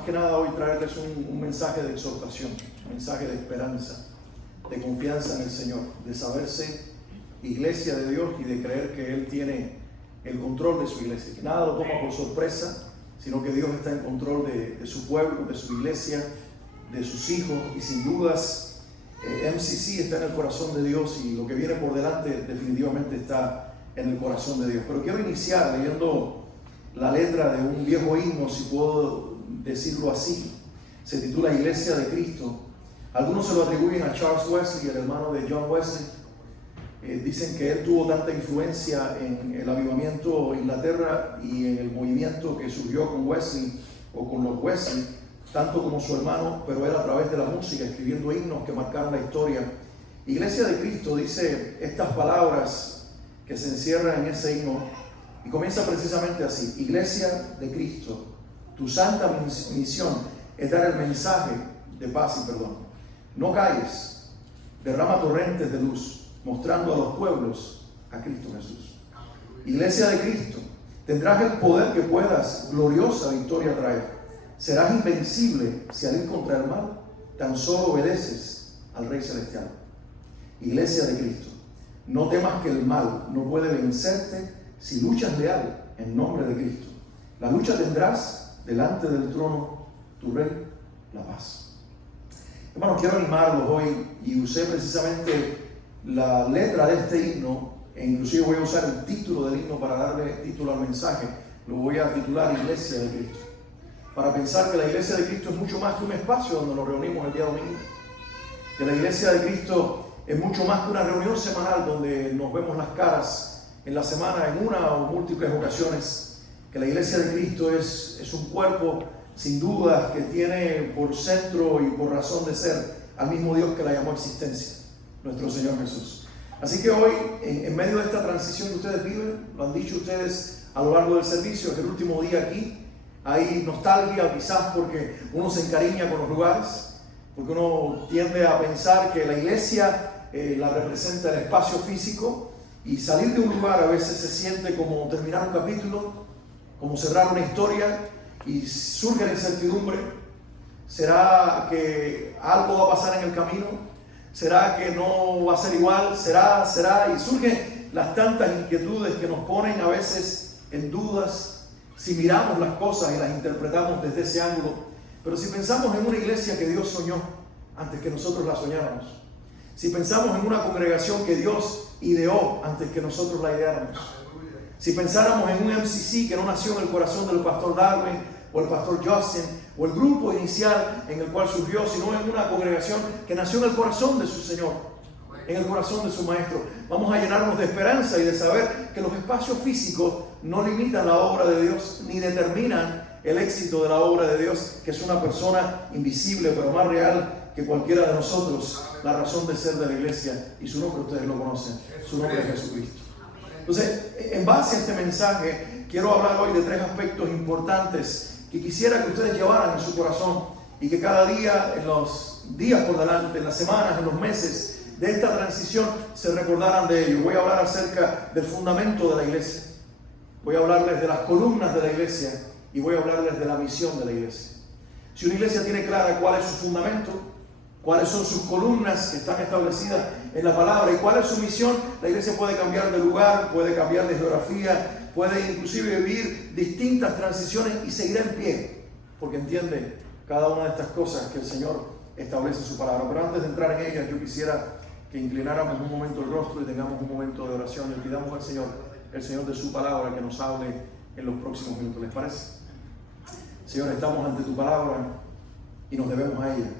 más que nada hoy traerles un mensaje de exhortación, un mensaje de esperanza, de confianza en el Señor, de saberse iglesia de Dios y de creer que Él tiene el control de su iglesia, que nada lo toma por sorpresa, sino que Dios está en control de su pueblo, de su iglesia, de sus hijos, y sin dudas MCC está en el corazón de Dios y lo que viene por delante definitivamente está en el corazón de Dios. Pero quiero iniciar leyendo la letra de un viejo himno, si puedo decirlo así. Se titula Iglesia de Cristo. Algunos se lo atribuyen a Charles Wesley, el hermano de John Wesley. Dicen que él tuvo tanta influencia en el avivamiento de Inglaterra y en el movimiento que surgió con Wesley o con los Wesley, tanto como su hermano, pero él a través de la música, escribiendo himnos que marcaron la historia. Iglesia de Cristo dice estas palabras que se encierran en ese himno y comienza precisamente así: Iglesia de Cristo, tu santa misión es dar el mensaje de paz y perdón. No calles, derrama torrentes de luz, mostrando a los pueblos a Cristo Jesús. Iglesia de Cristo, tendrás el poder que puedas gloriosa victoria traer. Serás invencible si al ir contra el mal tan solo obedeces al Rey Celestial. Iglesia de Cristo, no temas que el mal no puede vencerte si luchas leal en nombre de Cristo. La lucha tendrás delante del trono tu Rey, la paz. Hermanos, quiero animarlos hoy y usé precisamente la letra de este himno, e inclusive voy a usar el título del himno para darle título al mensaje. Lo voy a titular Iglesia de Cristo, para pensar que la Iglesia de Cristo es mucho más que un espacio donde nos reunimos el día domingo, que la Iglesia de Cristo es mucho más que una reunión semanal donde nos vemos las caras en la semana en una o múltiples ocasiones, que la Iglesia de Cristo es un cuerpo sin duda que tiene por centro y por razón de ser al mismo Dios que la llamó existencia, nuestro Señor Jesús. Así que hoy, en medio de esta transición que ustedes viven, lo han dicho ustedes a lo largo del servicio, es el último día aquí. Hay nostalgia quizás porque uno se encariña con los lugares, porque uno tiende a pensar que la iglesia la representa el espacio físico, y salir de un lugar a veces se siente como terminar un capítulo, como cerrar una historia, y surge la incertidumbre. ¿Será que algo va a pasar en el camino? ¿Será que no va a ser igual? ¿Será? Y surgen las tantas inquietudes que nos ponen a veces en dudas si miramos las cosas y las interpretamos desde ese ángulo. Pero si pensamos en una iglesia que Dios soñó antes que nosotros la soñáramos, si pensamos en una congregación que Dios ideó antes que nosotros la ideáramos, si pensáramos en un MCC que no nació en el corazón del pastor Darwin o el pastor Justin o el grupo inicial en el cual surgió, sino en una congregación que nació en el corazón de su Señor, en el corazón de su Maestro, vamos a llenarnos de esperanza y de saber que los espacios físicos no limitan la obra de Dios ni determinan el éxito de la obra de Dios, que es una persona invisible pero más real que cualquiera de nosotros, la razón de ser de la iglesia, y su nombre ustedes lo conocen, su nombre es Jesucristo. Entonces, en base a este mensaje, quiero hablar hoy de tres aspectos importantes que quisiera que ustedes llevaran en su corazón y que cada día, en los días por delante, en las semanas, en los meses de esta transición, se recordaran de ello. Voy a hablar acerca del fundamento de la iglesia, voy a hablarles de las columnas de la iglesia y voy a hablarles de la misión de la iglesia. Si una iglesia tiene clara cuál es su fundamento, cuáles son sus columnas que están establecidas en la palabra y cuál es su misión, la iglesia puede cambiar de lugar, puede cambiar de geografía, puede inclusive vivir distintas transiciones y seguir en pie, porque entiende cada una de estas cosas que el Señor establece en su palabra. Pero antes de entrar en ellas, yo quisiera que inclináramos un momento el rostro y tengamos un momento de oración y pidamos al Señor, el Señor de su palabra, que nos hable en los próximos minutos. ¿Les parece? Señor, estamos ante tu palabra y nos debemos a ella.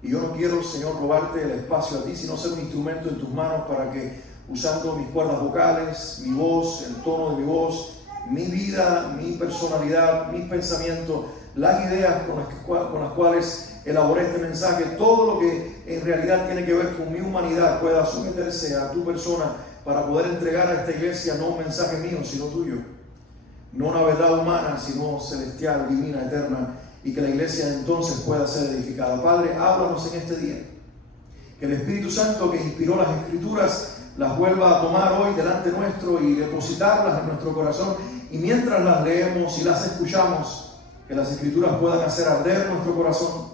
Y yo no quiero, Señor, robarte el espacio a ti, sino ser un instrumento en tus manos para que, usando mis cuerdas vocales, mi voz, el tono de mi voz, mi vida, mi personalidad, mis pensamientos, las ideas con las cuales elaboré este mensaje, todo lo que en realidad tiene que ver con mi humanidad pueda someterse a tu persona para poder entregar a esta iglesia no un mensaje mío, sino tuyo. No una verdad humana, sino celestial, divina, eterna, y que la iglesia entonces pueda ser edificada. Padre, háblanos en este día. Que el Espíritu Santo que inspiró las Escrituras las vuelva a tomar hoy delante nuestro y depositarlas en nuestro corazón. Y mientras las leemos y las escuchamos, que las Escrituras puedan hacer arder nuestro corazón,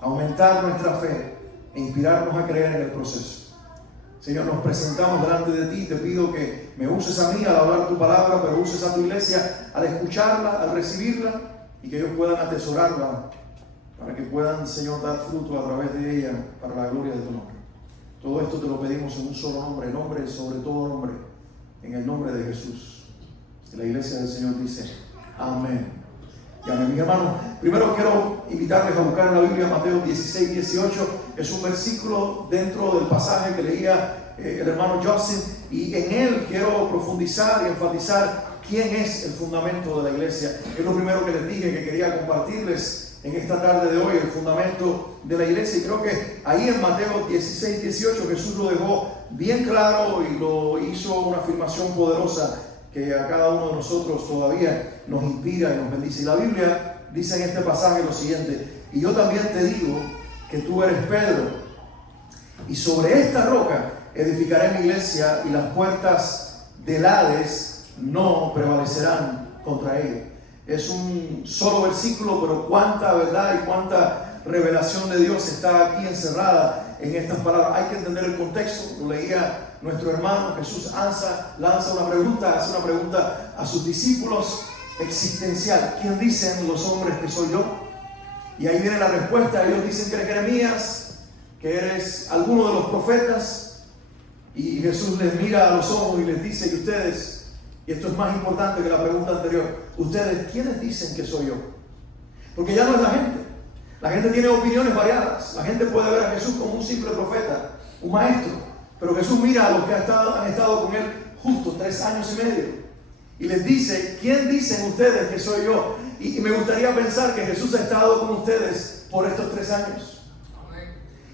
aumentar nuestra fe e inspirarnos a creer en el proceso. Señor, nos presentamos delante de ti. Te pido que me uses a mí al hablar tu palabra, pero uses a tu iglesia al escucharla, al recibirla, y que ellos puedan atesorarla para que puedan, Señor, dar fruto a través de ella para la gloria de tu nombre. Todo esto te lo pedimos en un solo nombre, nombre sobre todo nombre, en el nombre de Jesús. Y la iglesia del Señor dice, amén. Y amén. Mis hermanos, primero quiero invitarles a buscar en la Biblia Mateo 16, 18. Es un versículo dentro del pasaje que leía el hermano Justin, y en él quiero profundizar y enfatizar quién es el fundamento de la iglesia. Es lo primero que les dije que quería compartirles en esta tarde de hoy, el fundamento de la iglesia. Y creo que ahí en Mateo 16, 18 Jesús lo dejó bien claro y lo hizo una afirmación poderosa que a cada uno de nosotros todavía nos inspira y nos bendice. Y la Biblia dice en este pasaje lo siguiente: y yo también te digo que tú eres Pedro, y sobre esta roca edificaré mi iglesia, y las puertas del Hades no prevalecerán contra ella. Es un solo versículo, pero cuánta verdad y cuánta revelación de Dios está aquí encerrada en estas palabras. Hay que entender el contexto. Lo leía nuestro hermano. Jesús lanza una pregunta, hace una pregunta a sus discípulos existencial: ¿quién dicen los hombres que soy yo? Y ahí viene la respuesta. Ellos dicen que eres Jeremías, que eres alguno de los profetas. Y Jesús les mira a los ojos y les dice que ustedes, y esto es más importante que la pregunta anterior, ustedes, ¿quiénes dicen que soy yo? Porque ya no es la gente. La gente tiene opiniones variadas. La gente puede ver a Jesús como un simple profeta, un maestro, pero Jesús mira a los que han estado con él justo 3 años y medio y les dice: ¿quién dicen ustedes que soy yo? Y me gustaría pensar que Jesús ha estado con ustedes por estos 3 años.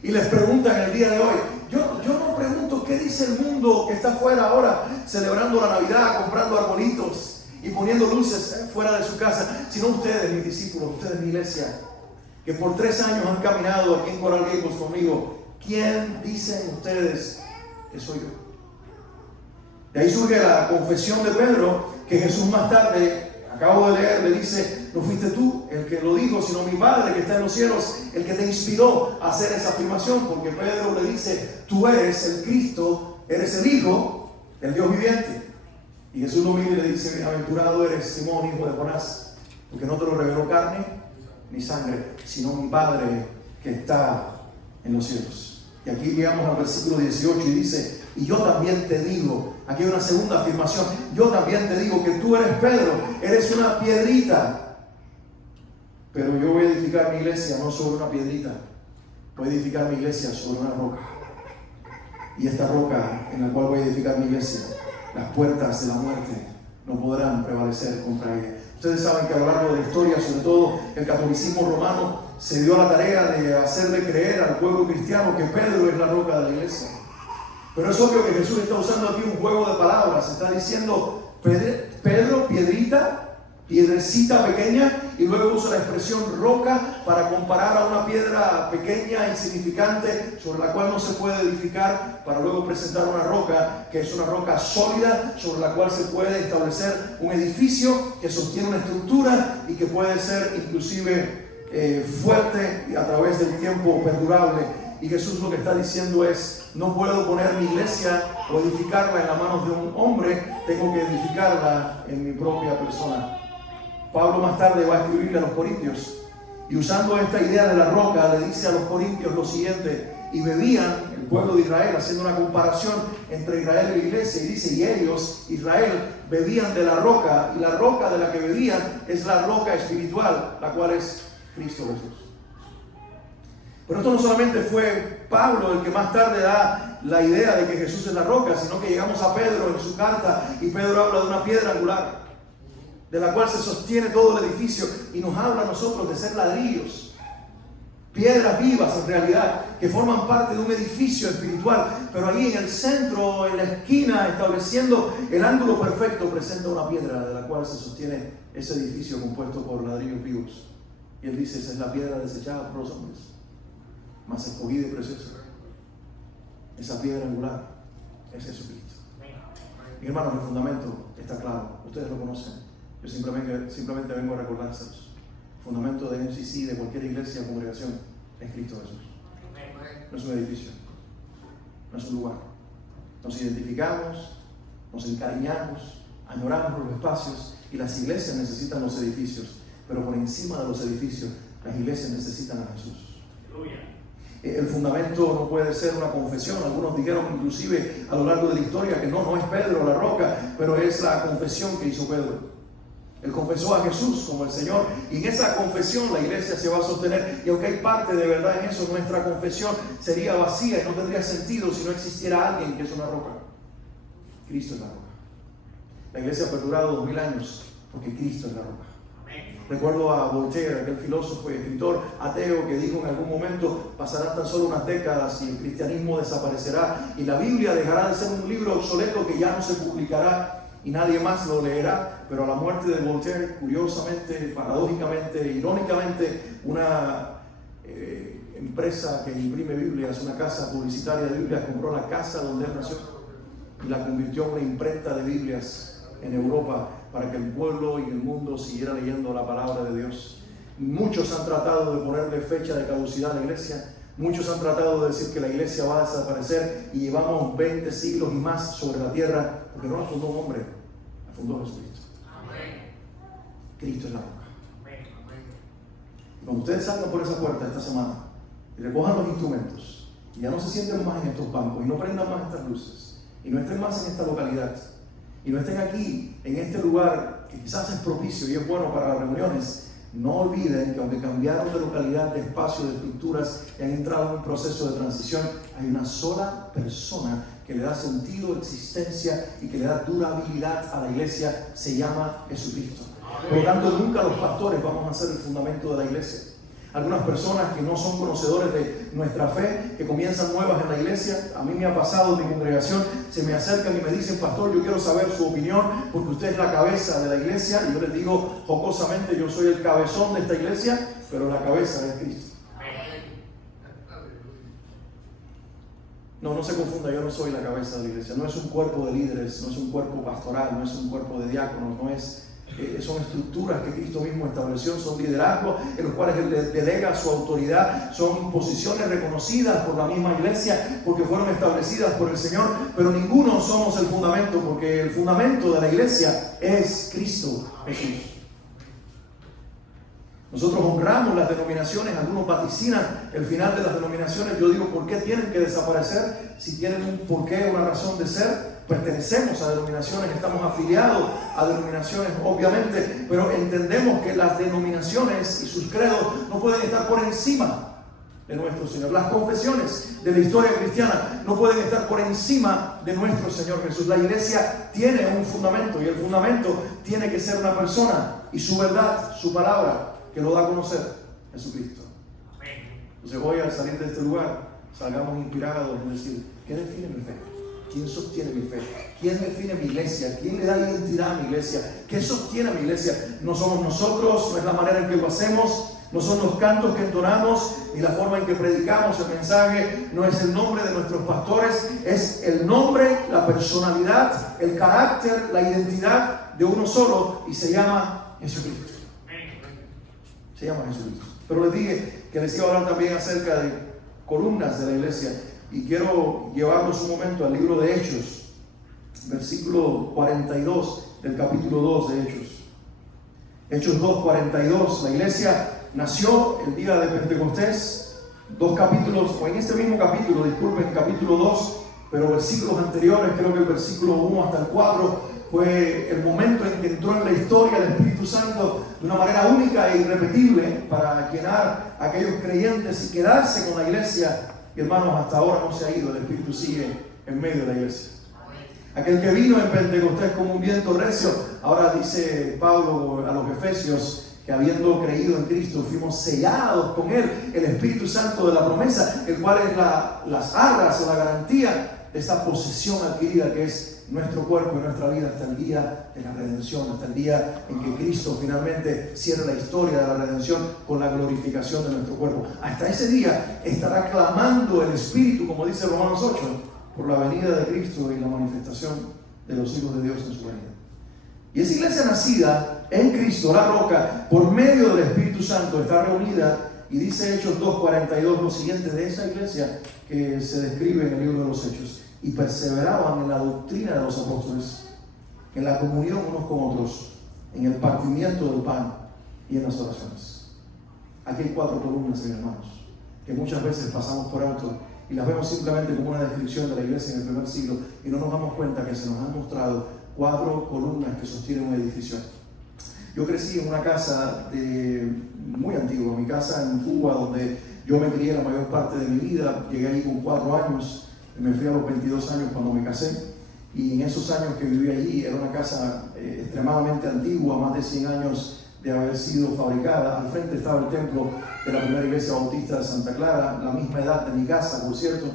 Y les preguntan el día de hoy. Yo no pregunto qué dice el mundo que está afuera ahora celebrando la Navidad, comprando arbolitos y poniendo luces fuera de su casa, sino ustedes, mis discípulos, ustedes, mi iglesia, que por 3 años han caminado aquí en Coral Gables conmigo. ¿Quién dicen ustedes que soy yo? De ahí surge la confesión de Pedro, que Jesús más tarde, acabo de leer, le dice: no fuiste tú el que lo dijo, sino mi Padre que está en los cielos, el que te inspiró a hacer esa afirmación. Porque Pedro le dice: tú eres el Cristo, eres el Hijo del Dios viviente. Y Jesús lo mira y le dice: bienaventurado eres, Simón, hijo de Jonás, porque no te lo reveló carne ni sangre, sino mi Padre que está en los cielos. Y aquí llegamos al versículo 18 y dice: y yo también te digo. Aquí hay una segunda afirmación: yo también te digo que tú eres Pedro, eres una piedrita, pero yo voy a edificar mi iglesia no sobre una piedrita, voy a edificar mi iglesia sobre una roca. Y esta roca en la cual voy a edificar mi iglesia, las puertas de la muerte no podrán prevalecer contra ella. Ustedes saben que a lo largo de la historia, sobre todo el catolicismo romano, se dio la tarea de hacerle creer al pueblo cristiano que Pedro es la roca de la iglesia. Pero es obvio que Jesús está usando aquí un juego de palabras. Está diciendo Pedro, piedrita, piedrecita pequeña, y luego usa la expresión roca para comparar a una piedra pequeña, insignificante, sobre la cual no se puede edificar, para luego presentar una roca que es una roca sólida, sobre la cual se puede establecer un edificio que sostiene una estructura y que puede ser inclusive fuerte y a través del tiempo perdurable. Y Jesús lo que está diciendo es: no puedo poner mi iglesia o edificarla en las manos de un hombre, tengo que edificarla en mi propia persona. Pablo más tarde va a escribirle a los corintios, y usando esta idea de la roca le dice a los corintios lo siguiente: y bebían, el pueblo de Israel, haciendo una comparación entre Israel y la iglesia, y dice: y ellos, Israel, bebían de la roca, y la roca de la que bebían es la roca espiritual, la cual es Cristo Jesús. Pero esto no solamente fue Pablo el que más tarde da la idea de que Jesús es la roca, sino que llegamos a Pedro en su carta, y Pedro habla de una piedra angular, de la cual se sostiene todo el edificio, y nos habla a nosotros de ser ladrillos, piedras vivas en realidad, que forman parte de un edificio espiritual. Pero ahí en el centro, en la esquina, estableciendo el ángulo perfecto, presenta una piedra de la cual se sostiene ese edificio compuesto por ladrillos vivos. Y él dice: esa es la piedra desechada por los hombres, más escogida y preciosa. Esa piedra angular es Jesucristo. Mi hermano, el fundamento está claro, ustedes lo conocen. Yo simplemente vengo a recordárselos. El fundamento de MCC, de cualquier iglesia o congregación, es Cristo Jesús. No es un edificio, no es un lugar. Nos identificamos, nos encariñamos, añoramos los espacios, y las iglesias necesitan los edificios, pero por encima de los edificios, las iglesias necesitan a Jesús. El fundamento no puede ser una confesión. Algunos dijeron inclusive a lo largo de la historia que no es Pedro la roca, pero es la confesión que hizo Pedro. Él confesó a Jesús como el Señor, y en esa confesión la iglesia se va a sostener. Y aunque hay parte de verdad en eso, nuestra confesión sería vacía y no tendría sentido si no existiera alguien que es una roca. Cristo es la roca. La iglesia ha perdurado 2000 años porque Cristo es la roca. Recuerdo a Voltaire, aquel filósofo y escritor ateo, que dijo en algún momento: pasarán tan solo unas décadas y el cristianismo desaparecerá y la Biblia dejará de ser un libro obsoleto que ya no se publicará y nadie más lo leerá. Pero a la muerte de Voltaire, curiosamente, paradójicamente, irónicamente, una empresa que imprime Biblias, una casa publicitaria de Biblias, compró la casa donde él nació y la convirtió en una imprenta de Biblias en Europa, para que el pueblo y el mundo siguiera leyendo la palabra de Dios. Muchos han tratado de ponerle fecha de caducidad a la iglesia. Muchos han tratado de decir que la iglesia va a desaparecer y llevamos 20 siglos y más sobre la tierra, porque no la fundó un hombre, la fundó Jesucristo. Amén. Cristo es la roca. Amén. Y cuando ustedes salgan por esa puerta esta semana y recojan los instrumentos y ya no se sienten más en estos bancos y no prendan más estas luces y no estén más en esta localidad y no estén aquí, en este lugar que quizás es propicio y es bueno para las reuniones, no olviden que aunque cambiaron de localidad, de espacio, de estructuras y han entrado en un proceso de transición, hay una sola persona que le da sentido, existencia y que le da durabilidad a la iglesia. Se llama Jesucristo. Por lo tanto, nunca los pastores vamos a ser el fundamento de la iglesia. Algunas personas que no son conocedores de nuestra fe, que comienzan nuevas en la iglesia, a mí me ha pasado en mi congregación, se me acercan y me dicen: pastor, yo quiero saber su opinión porque usted es la cabeza de la iglesia. Y yo les digo jocosamente: yo soy el cabezón de esta iglesia, pero la cabeza es Cristo. No se confunda, yo no soy la cabeza de la iglesia. No es un cuerpo de líderes, no es un cuerpo pastoral, no es un cuerpo de diáconos, son estructuras que Cristo mismo estableció, son liderazgos en los cuales Él delega su autoridad, son posiciones reconocidas por la misma iglesia porque fueron establecidas por el Señor, pero ninguno somos el fundamento, porque el fundamento de la iglesia es Cristo Jesús. Nosotros honramos las denominaciones, algunos vaticinan el final de las denominaciones. Yo digo: ¿por qué tienen que desaparecer? Si tienen un porqué, una razón de ser. Pertenecemos a denominaciones, estamos afiliados a denominaciones, obviamente, pero entendemos que las denominaciones y sus credos no pueden estar por encima de nuestro Señor. Las confesiones de la historia cristiana no pueden estar por encima de nuestro Señor Jesús. La iglesia tiene un fundamento y el fundamento tiene que ser una persona y su verdad, su palabra, que lo da a conocer: Jesucristo. Entonces hoy, al salir de este lugar, salgamos inspirados en decir: ¿qué define mi fe? ¿Quién sostiene mi fe? ¿Quién define mi iglesia? ¿Quién le da identidad a mi iglesia? ¿Qué sostiene a mi iglesia? No somos nosotros, no es la manera en que lo hacemos, no son los cantos que entonamos, ni la forma en que predicamos el mensaje, no es el nombre de nuestros pastores, es el nombre, la personalidad, el carácter, la identidad de uno solo, y se llama Jesucristo. Se llama Jesucristo. Pero les dije que les iba a hablar también acerca de columnas de la iglesia, y quiero llevarlos un momento al libro de Hechos, versículo 42 del capítulo 2 de Hechos. Hechos 2:42. La iglesia nació el día de Pentecostés. 2 capítulos, o en este mismo capítulo, disculpen, capítulo 2, pero versículos anteriores, creo que el versículo 1 hasta el 4, fue el momento en que entró en la historia el Espíritu Santo de una manera única e irrepetible para llenar a aquellos creyentes y quedarse con la iglesia. Y hermanos, hasta ahora no se ha ido, el Espíritu sigue en medio de la iglesia. Aquel que vino en Pentecostés como un viento recio, ahora dice Pablo a los Efesios que habiendo creído en Cristo fuimos sellados con Él, el Espíritu Santo de la promesa, el cual es las arras o la garantía de esa posesión adquirida que es nuestro cuerpo y nuestra vida hasta el día de la redención, hasta el día en que Cristo finalmente cierre la historia de la redención con la glorificación de nuestro cuerpo. Hasta ese día estará clamando el Espíritu, como dice Romanos 8, por la venida de Cristo y la manifestación de los hijos de Dios en su venida. Y esa iglesia nacida en Cristo, la roca, por medio del Espíritu Santo, está reunida. Y dice Hechos 2:42 lo siguiente de esa iglesia que se describe en el libro de los Hechos: y perseveraban en la doctrina de los apóstoles, en la comunión unos con otros, en el partimiento del pan y en las oraciones. Aquí hay 4 columnas, hermanos, que muchas veces pasamos por alto y las vemos simplemente como una descripción de la iglesia en el primer siglo, y no nos damos cuenta que se nos han mostrado 4 columnas que sostienen un edificio. Yo crecí en una casa muy antigua, mi casa en Cuba, donde yo me crié la mayor parte de mi vida. Llegué allí con 4 años, me fui a los 22 años cuando me casé, y en esos años que viví allí era una casa extremadamente antigua, más de 100 años de haber sido fabricada. Al frente estaba el templo de la primera iglesia bautista de Santa Clara, la misma edad de mi casa, por cierto.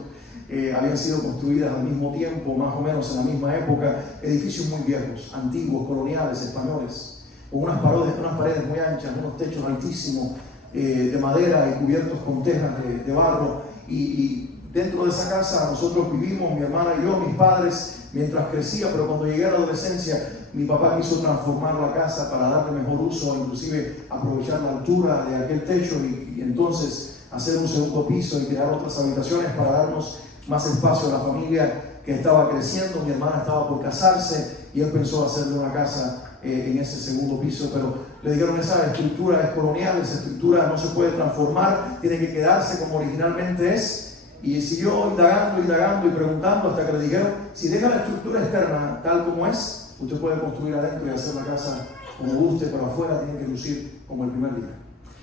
Habían sido construidas al mismo tiempo, más o menos en la misma época, edificios muy viejos, antiguos, coloniales, españoles, con unas paredes muy anchas, unos techos altísimos de madera y cubiertos con tejas de barro. Y dentro de esa casa nosotros vivimos, mi hermana y yo, mis padres, mientras crecía. Pero cuando llegué a la adolescencia, mi papá quiso transformar la casa para darle mejor uso, inclusive aprovechar la altura de aquel techo y entonces hacer un segundo piso y crear otras habitaciones para darnos más espacio a la familia que estaba creciendo. Mi hermana estaba por casarse y él pensó hacerle una casa en ese segundo piso, pero le dijeron: esa estructura es colonial, esa estructura no se puede transformar, tiene que quedarse como originalmente es. Y siguió indagando y preguntando hasta que le dijeron: si deja la estructura externa tal como es, usted puede construir adentro y hacer la casa como guste, pero afuera tiene que lucir como el primer día.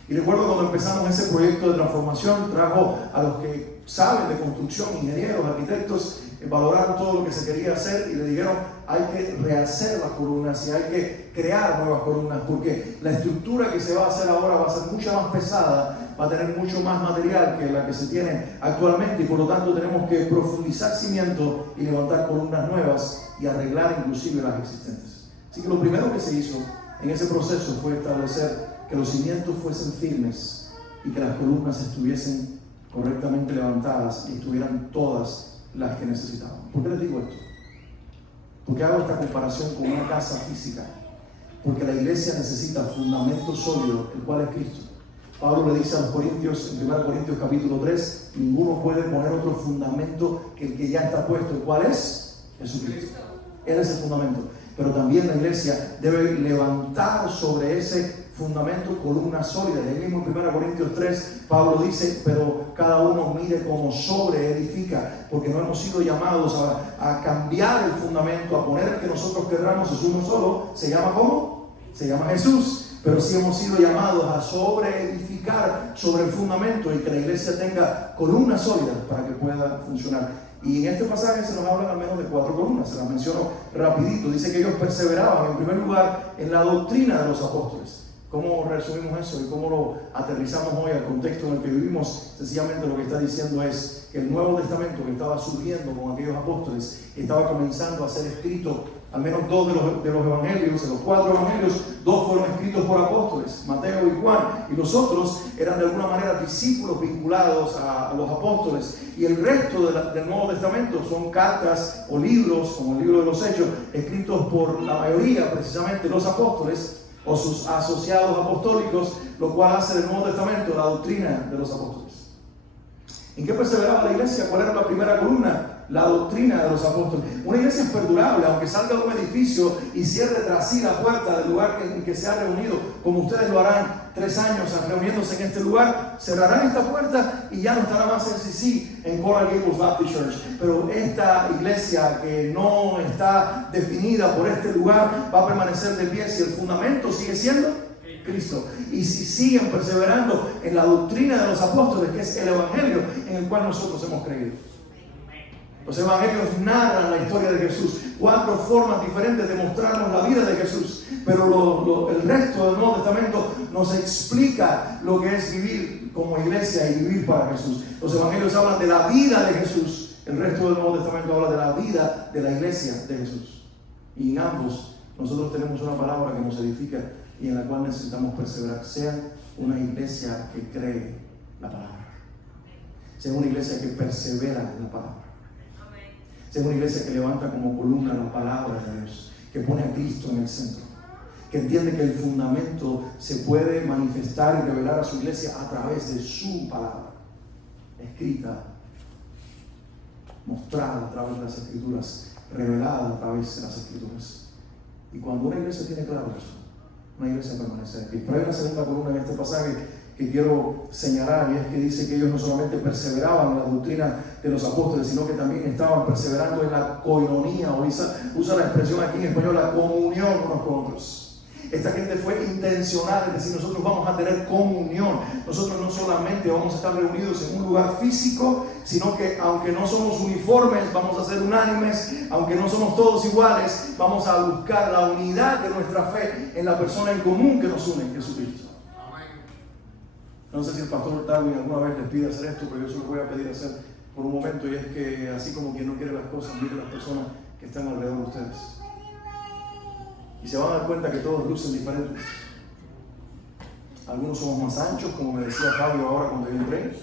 Y recuerdo cuando empezamos ese proyecto de transformación, trajo a los que saben de construcción, ingenieros, arquitectos, valoraron todo lo que se quería hacer y le dijeron: hay que rehacer las columnas y hay que crear nuevas columnas, porque la estructura que se va a hacer ahora va a ser mucho más pesada, va a tener mucho más material que la que se tiene actualmente, y por lo tanto tenemos que profundizar cimiento y levantar columnas nuevas y arreglar inclusive las existentes. Así que lo primero que se hizo en ese proceso fue establecer que los cimientos fuesen firmes y que las columnas estuviesen correctamente levantadas y estuvieran todas las que necesitaban. ¿Por qué les digo esto? ¿Por qué hago esta comparación con una casa física? Porque la iglesia necesita fundamento sólido, el cual es Cristo. Pablo le dice a los Corintios, en 1 Corintios capítulo 3, ninguno puede poner otro fundamento que el que ya está puesto. ¿El cual es? Jesucristo. Él es el fundamento. Pero también la iglesia debe levantar sobre ese fundamento columnas sólidas. Y ahí mismo en 1 Corintios 3, Pablo dice: pero cada uno mire cómo sobre edifica, porque no hemos sido llamados a cambiar el fundamento, a poner el que nosotros querramos. Es uno solo. ¿Se llama cómo? Se llama Jesús. Pero sí hemos sido llamados a sobre edificar sobre el fundamento y que la iglesia tenga columnas sólidas para que pueda funcionar. Y en este pasaje se nos hablan al menos de 4 columnas, se las menciono rapidito. Dice que ellos perseveraban en primer lugar en la doctrina de los apóstoles. ¿Cómo resumimos eso y cómo lo aterrizamos hoy al contexto en el que vivimos? Sencillamente lo que está diciendo es que el Nuevo Testamento que estaba surgiendo con aquellos apóstoles estaba comenzando a ser escrito. Al menos 2 de los evangelios, de los 4 evangelios, 2 fueron escritos por apóstoles, Mateo y Juan, y los otros eran de alguna manera discípulos vinculados a los apóstoles. Y el resto del Nuevo Testamento son cartas o libros, como el libro de los Hechos, escritos por la mayoría, precisamente los apóstoles o sus asociados apostólicos, lo cual hace del Nuevo Testamento la doctrina de los apóstoles. ¿En qué perseveraba la iglesia? ¿Cuál era la primera columna? La doctrina de los apóstoles. Una iglesia es perdurable, aunque salga de un edificio y cierre tras sí la puerta del lugar en que se ha reunido, como ustedes lo harán 3 años reuniéndose en este lugar. Cerrarán esta puerta y ya no estará más CCC en Coral Gables Baptist Church. Pero esta iglesia que no está definida por este lugar va a permanecer de pie si el fundamento sigue siendo Cristo. Y si siguen perseverando en la doctrina de los apóstoles, que es el evangelio en el cual nosotros hemos creído. Los evangelios narran la historia de Jesús, 4 formas diferentes de mostrarnos la vida de Jesús, pero el resto del Nuevo Testamento nos explica lo que es vivir como iglesia y vivir para Jesús. Los evangelios hablan de la vida de Jesús, el resto del Nuevo Testamento habla de la vida de la iglesia de Jesús. Y en ambos nosotros tenemos una palabra que nos edifica y en la cual necesitamos perseverar. Sea una iglesia que cree la palabra, sea una iglesia que persevera en la palabra, sea una iglesia que levanta como columna la palabra de Dios, que pone a Cristo en el centro, que entiende que el fundamento se puede manifestar y revelar a su iglesia a través de su palabra, escrita, mostrada a través de las Escrituras, revelada a través de las Escrituras. Y cuando una iglesia tiene claro eso, una iglesia permanece de pie. Pero hay una segunda columna en este pasaje que quiero señalar, y es que dice que ellos no solamente perseveraban en la doctrina de los apóstoles, sino que también estaban perseverando en la koinonía, o usa la expresión aquí en español, la comunión unos con otros. Esta gente fue intencional, es decir, nosotros vamos a tener comunión. Nosotros no solamente vamos a estar reunidos en un lugar físico, sino que aunque no somos uniformes, vamos a ser unánimes, aunque no somos todos iguales, vamos a buscar la unidad de nuestra fe en la persona en común que nos une, en Jesucristo. No sé si el pastor Darwin alguna vez les pide hacer esto, pero yo se lo voy a pedir hacer por un momento, y es que así como quien no quiere las cosas, mire las personas que están alrededor de ustedes. Y se van a dar cuenta que todos lucen diferentes. Algunos somos más anchos, como me decía Fabio ahora cuando yo entré.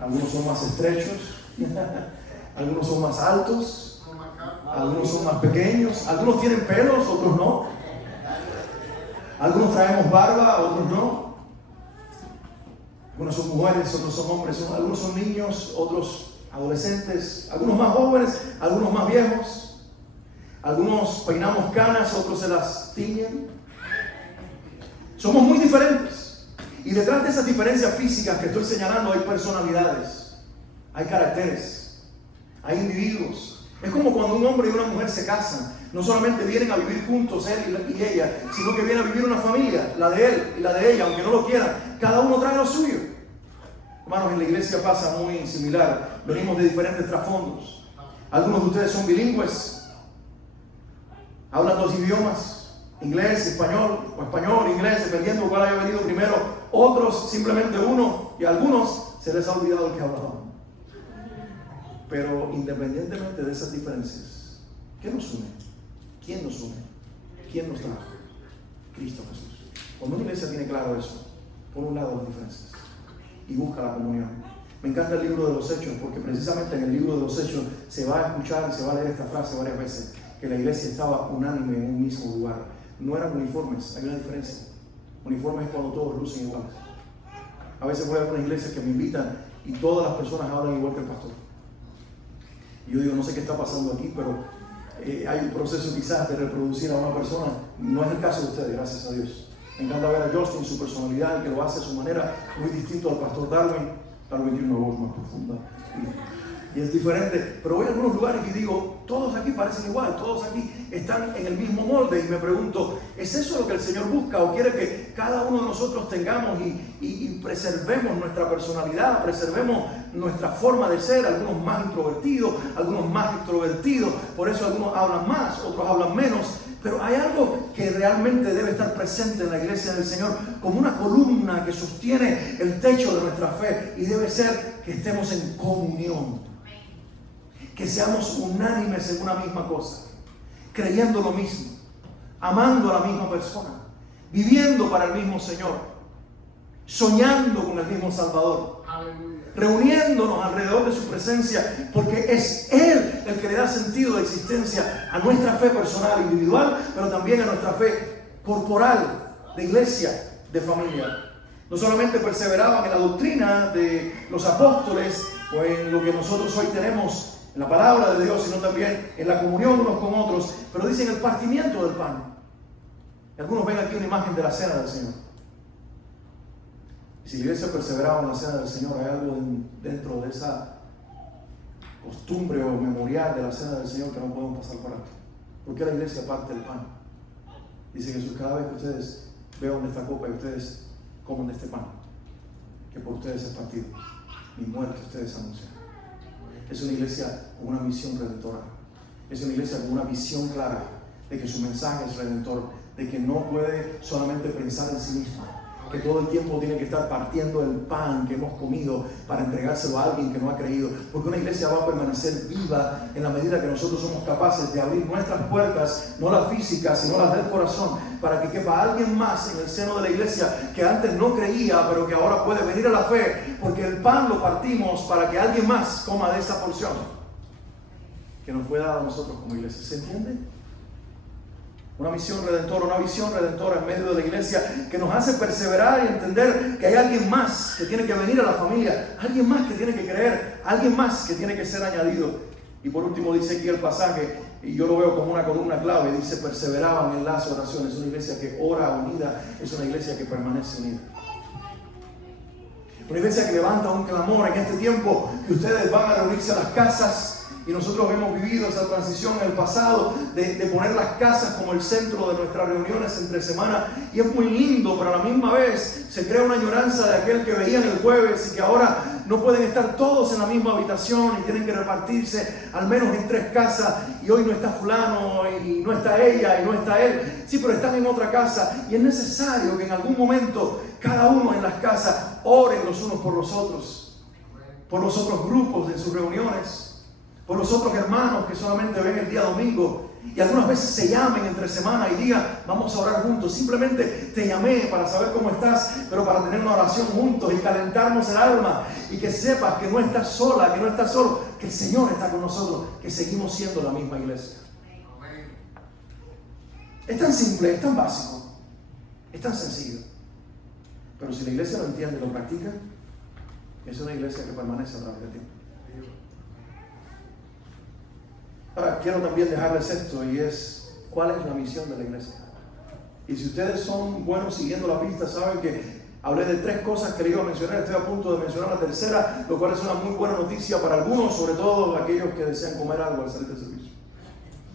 Algunos son más estrechos. Algunos son más altos. Algunos son más pequeños. Algunos tienen pelos, otros no. Algunos traemos barba, otros no. Algunos son mujeres, otros son hombres. Algunos son niños, otros adolescentes. Algunos más jóvenes, algunos más viejos. Algunos peinamos canas, otros se las tiñen. Somos muy diferentes. Y detrás de esas diferencias físicas que estoy señalando hay personalidades, hay caracteres, hay individuos. Es como cuando un hombre y una mujer se casan. No solamente vienen a vivir juntos él y ella, sino que vienen a vivir una familia, la de él y la de ella, aunque no lo quieran. Cada uno trae lo suyo. Hermanos, en la iglesia pasa muy similar. Venimos de diferentes trasfondos. Algunos de ustedes son bilingües. Hablan dos idiomas, inglés, español, o español, inglés, dependiendo de cuál haya venido primero. Otros simplemente uno, y a algunos se les ha olvidado el que hablaban. Pero independientemente de esas diferencias, ¿qué nos une? ¿Quién nos une? ¿Quién nos trajo? Cristo Jesús. Cuando una iglesia tiene claro eso, por un lado las diferencias, y busca la comunión. Me encanta el libro de los Hechos, porque precisamente en el libro de los Hechos se va a escuchar y se va a leer esta frase varias veces, que la iglesia estaba unánime en un mismo lugar. No eran uniformes, hay una diferencia. Uniformes es cuando todos lucen iguales. A veces voy a algunas iglesias que me invitan y todas las personas hablan igual que el pastor. Y yo digo, no sé qué está pasando aquí, pero hay un proceso quizás de reproducir a una persona. No es el caso de ustedes, gracias a Dios. Me encanta ver a Justin, su personalidad, que lo hace a su manera, muy distinto al pastor Darwin. Darwin tiene una voz más profunda y es diferente, pero voy a algunos lugares y digo, todos aquí parecen igual, todos aquí están en el mismo molde, y me pregunto, ¿es eso lo que el Señor busca o quiere que cada uno de nosotros tengamos y preservemos nuestra personalidad, preservemos nuestra forma de ser? Algunos más introvertidos, algunos más extrovertidos, por eso algunos hablan más, otros hablan menos. Pero hay algo que realmente debe estar presente en la iglesia del Señor como una columna que sostiene el techo de nuestra fe, y debe ser que estemos en comunión, que seamos unánimes en una misma cosa, creyendo lo mismo, amando a la misma persona, viviendo para el mismo Señor, soñando con el mismo Salvador. Aleluya. Reuniéndonos alrededor de su presencia, porque es Él el que le da sentido de existencia a nuestra fe personal, individual, pero también a nuestra fe corporal, de iglesia, de familia. No solamente perseveraban en la doctrina de los apóstoles o en lo que nosotros hoy tenemos en la palabra de Dios, sino también en la comunión unos con otros, pero dicen el partimiento del pan. Y algunos ven aquí una imagen de la cena del Señor. Si la iglesia perseveraba en la cena del Señor, hay algo dentro de esa costumbre o memorial de la cena del Señor que no podemos pasar por alto. ¿Por qué la iglesia parte el pan? Dice Jesús, cada vez que ustedes beban de esta copa y ustedes coman de este pan, que por ustedes es partido, mi muerte ustedes anuncian. Es una iglesia con una misión redentora. Es una iglesia con una visión clara de que su mensaje es redentor, de que no puede solamente pensar en sí misma, que todo el tiempo tiene que estar partiendo el pan que hemos comido para entregárselo a alguien que no ha creído, porque una iglesia va a permanecer viva en la medida que nosotros somos capaces de abrir nuestras puertas, no las físicas, sino las del corazón, para que quepa alguien más en el seno de la iglesia que antes no creía, pero que ahora puede venir a la fe, porque el pan lo partimos para que alguien más coma de esa porción que nos fue dada a nosotros como iglesia. ¿Se entiende? Una misión redentora, una visión redentora en medio de la iglesia que nos hace perseverar y entender que hay alguien más que tiene que venir a la familia, alguien más que tiene que creer, alguien más que tiene que ser añadido. Y por último dice aquí el pasaje, y yo lo veo como una columna clave, dice perseveraban en las oraciones. Es una iglesia que ora unida, es una iglesia que permanece unida. Una iglesia que levanta un clamor en este tiempo que ustedes van a reunirse a las casas. Y nosotros hemos vivido esa transición en el pasado de poner las casas como el centro de nuestras reuniones entre semana. Y es muy lindo, pero a la misma vez se crea una añoranza de aquel que veían el jueves y que ahora no pueden estar todos en la misma habitación y tienen que repartirse al menos en 3 casas. Y hoy no está fulano y no está ella y no está él. Sí, pero están en otra casa. Y es necesario que en algún momento cada uno en las casas oren los unos por los otros grupos de sus reuniones, por los otros hermanos que solamente ven el día domingo y algunas veces se llamen entre semana y digan vamos a orar juntos. Simplemente te llamé para saber cómo estás, pero para tener una oración juntos y calentarnos el alma y que sepas que no estás sola, que no estás solo, que el Señor está con nosotros, que seguimos siendo la misma iglesia. Es tan simple, es tan básico, es tan sencillo, pero si la iglesia lo entiende y lo practica, es una iglesia que permanece a través del tiempo. Ahora, quiero también dejarles esto, y es, ¿cuál es la misión de la iglesia? Y si ustedes son buenos siguiendo la pista, saben que hablé de 3 cosas que le iba a mencionar, estoy a punto de mencionar la tercera, lo cual es una muy buena noticia para algunos, sobre todo aquellos que desean comer algo al salir del servicio.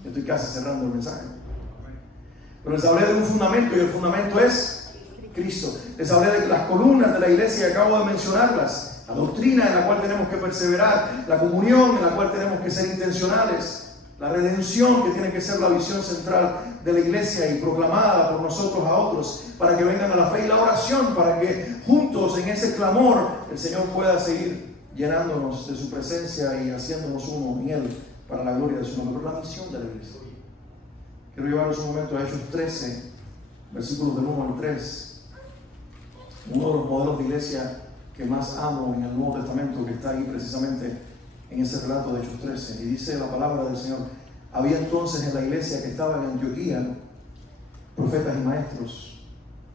Estoy casi cerrando el mensaje. Pero les hablé de un fundamento, y el fundamento es Cristo. Les hablé de las columnas de la iglesia y acabo de mencionarlas. La doctrina en la cual tenemos que perseverar, la comunión en la cual tenemos que ser intencionales, la redención que tiene que ser la visión central de la iglesia y proclamada por nosotros a otros para que vengan a la fe, y la oración para que juntos en ese clamor el Señor pueda seguir llenándonos de su presencia y haciéndonos uno en Él para la gloria de su nombre. Pero la misión de la iglesia, quiero llevarlos un momento a Hechos 13, versículos del 1 al 3, uno de los modelos de iglesia que más amo en el Nuevo Testamento, que está ahí precisamente en ese relato de Hechos 13, y dice la palabra del Señor: había entonces en la iglesia que estaba en Antioquía profetas y maestros,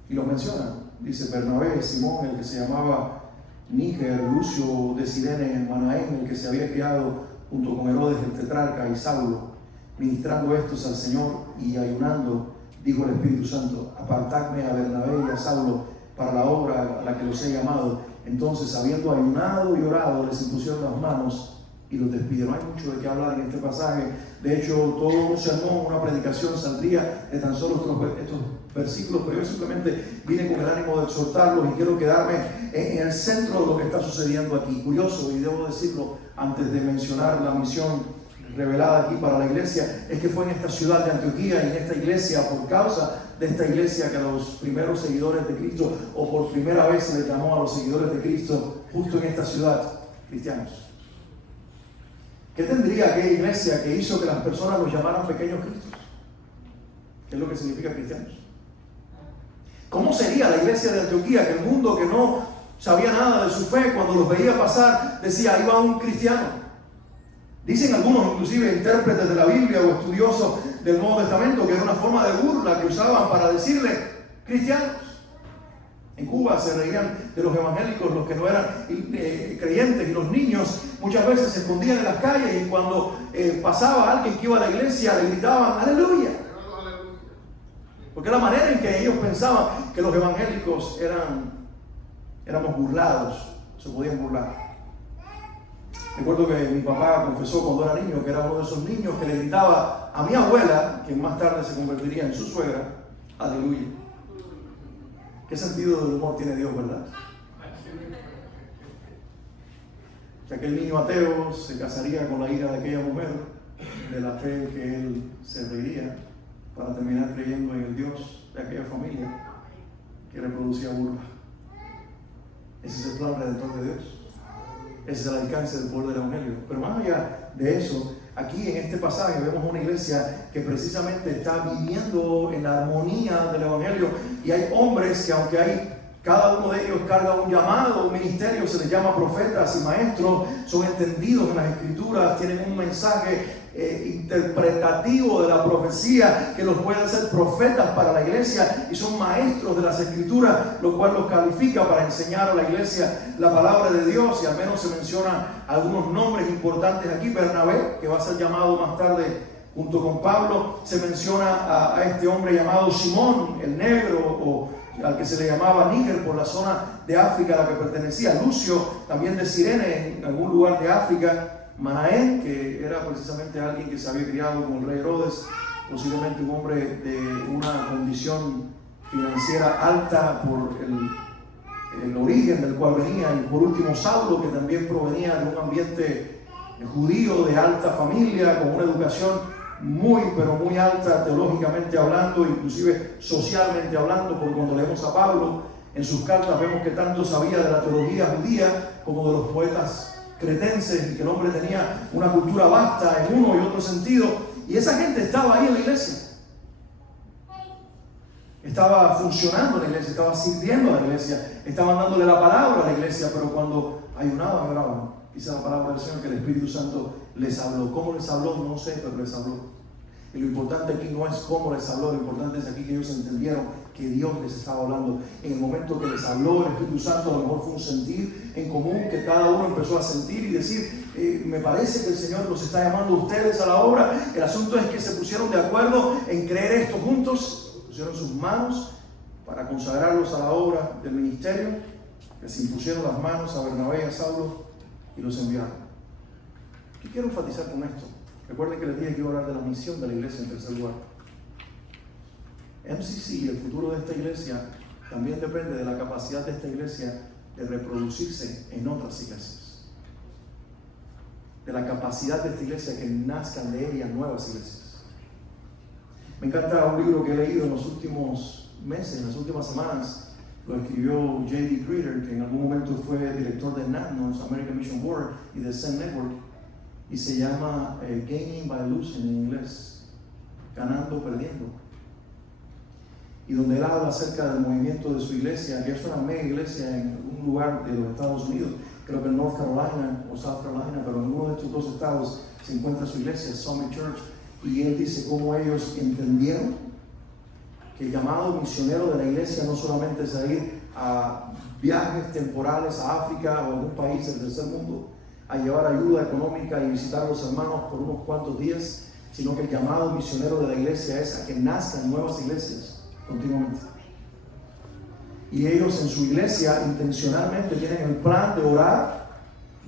y los menciona, dice Bernabé, Simón, el que se llamaba Níger, Lucio de Cirene, Manaén, el que se había criado junto con Herodes el tetrarca, y Saulo. Ministrando estos al Señor y ayunando, dijo el Espíritu Santo: apartadme a Bernabé y a Saulo para la obra a la que los he llamado. Entonces, habiendo ayunado y orado, les impusieron las manos y los despidieron. Hay mucho de qué hablar en este pasaje. De hecho, todo un sermón, una predicación saldría de tan solo estos versículos, pero yo simplemente vine con el ánimo de exhortarlos y quiero quedarme en el centro de lo que está sucediendo aquí. Curioso, y debo decirlo antes de mencionar la misión revelada aquí para la iglesia, es que fue en esta ciudad de Antioquía y en esta iglesia, por causa de esta iglesia, que los primeros seguidores de Cristo, o por primera vez se le llamó a los seguidores de Cristo justo en esta ciudad, cristianos. ¿Qué tendría aquella iglesia que hizo que las personas los llamaran pequeños cristos? ¿Qué es lo que significa cristianos? ¿Cómo sería la iglesia de Antioquía, que el mundo que no sabía nada de su fe, cuando los veía pasar, decía: ahí va un cristiano? Dicen algunos, inclusive intérpretes de la Biblia o estudiosos del Nuevo Testamento, que era una forma de burla que usaban para decirle cristianos. En Cuba se reían de los evangélicos, los que no eran creyentes, y los niños muchas veces se escondían en las calles, y cuando pasaba alguien que iba a la iglesia le gritaban ¡aleluya! Porque la manera en que ellos pensaban que los evangélicos éramos burlados, se podían burlar. Recuerdo que mi papá confesó cuando era niño que era uno de esos niños que le gritaba a mi abuela, que más tarde se convertiría en su suegra, ¡aleluya! ¿Qué sentido del humor tiene Dios, verdad? Que aquel niño ateo se casaría con la hija de aquella mujer, de la fe que él se reiría, para terminar creyendo en el Dios de aquella familia que reproducía burla. Ese es el plan redentor de Dios. Ese es el alcance del poder del evangelio. Pero más allá de eso, aquí en este pasaje vemos una iglesia que precisamente está viviendo en la armonía del evangelio, y hay hombres que, aunque hay Cada uno de ellos carga un llamado, un ministerio, se les llama profetas y maestros, son entendidos en las Escrituras, tienen un mensaje interpretativo de la profecía que los puede hacer profetas para la iglesia y son maestros de las Escrituras, lo cual los califica para enseñar a la iglesia la palabra de Dios. Y al menos se mencionan algunos nombres importantes aquí. Bernabé, que va a ser llamado más tarde junto con Pablo. Se menciona a este hombre llamado Simón, el negro, o al que se le llamaba Níger por la zona de África a la que pertenecía. Lucio, también de Cirene, en algún lugar de África. Manaén, que era precisamente alguien que se había criado con el rey Herodes, posiblemente un hombre de una condición financiera alta por el origen del cual venía. Y por último Saulo, que también provenía de un ambiente judío de alta familia, con una educación muy, pero muy alta teológicamente hablando, inclusive socialmente hablando, porque cuando leemos a Pablo en sus cartas vemos que tanto sabía de la teología judía como de los poetas cretenses, y que el hombre tenía una cultura vasta en uno y otro sentido, y esa gente estaba ahí en la iglesia, estaba funcionando en la iglesia, estaba sirviendo a la iglesia, estaban dándole la palabra a la iglesia, pero cuando ayunaban, oraban. Dice la palabra del Señor que el Espíritu Santo les habló. ¿Cómo les habló? No sé, pero les habló. Y lo importante aquí no es cómo les habló, lo importante es aquí que ellos entendieron que Dios les estaba hablando. En el momento que les habló el Espíritu Santo, a lo mejor fue un sentir en común que cada uno empezó a sentir y decir, me parece que el Señor los está llamando a ustedes a la obra. El asunto es que se pusieron de acuerdo en creer esto juntos, pusieron sus manos para consagrarlos a la obra del ministerio, que se impusieron las manos a Bernabé y a Saulo y los enviaron. ¿Qué quiero enfatizar con esto? Recuerden que les dije que iba a hablar de la misión de la iglesia en tercer lugar. MCC, el futuro de esta iglesia, también depende de la capacidad de esta iglesia de reproducirse en otras iglesias. De la capacidad de esta iglesia que nazcan de ella nuevas iglesias. Me encanta un libro que he leído en los últimos meses, en las últimas semanas. Lo escribió J.D. Greeter, que en algún momento fue director de NANOS, American Mission Board, y de Zen Network. Y se llama Gaining by Losing en inglés, ganando, perdiendo. Y donde él habla acerca del movimiento de su iglesia, que es una mega iglesia en algún lugar de los Estados Unidos, creo que en North Carolina o South Carolina, pero en uno de estos dos estados se encuentra su iglesia, Summit Church, y él dice cómo ellos entendieron que el llamado misionero de la iglesia no solamente es a ir a viajes temporales a África o a algún país del tercer mundo, a llevar ayuda económica y visitar a los hermanos por unos cuantos días, sino que el llamado misionero de la iglesia es a que nazcan nuevas iglesias continuamente. Y ellos en su iglesia intencionalmente tienen el plan de orar,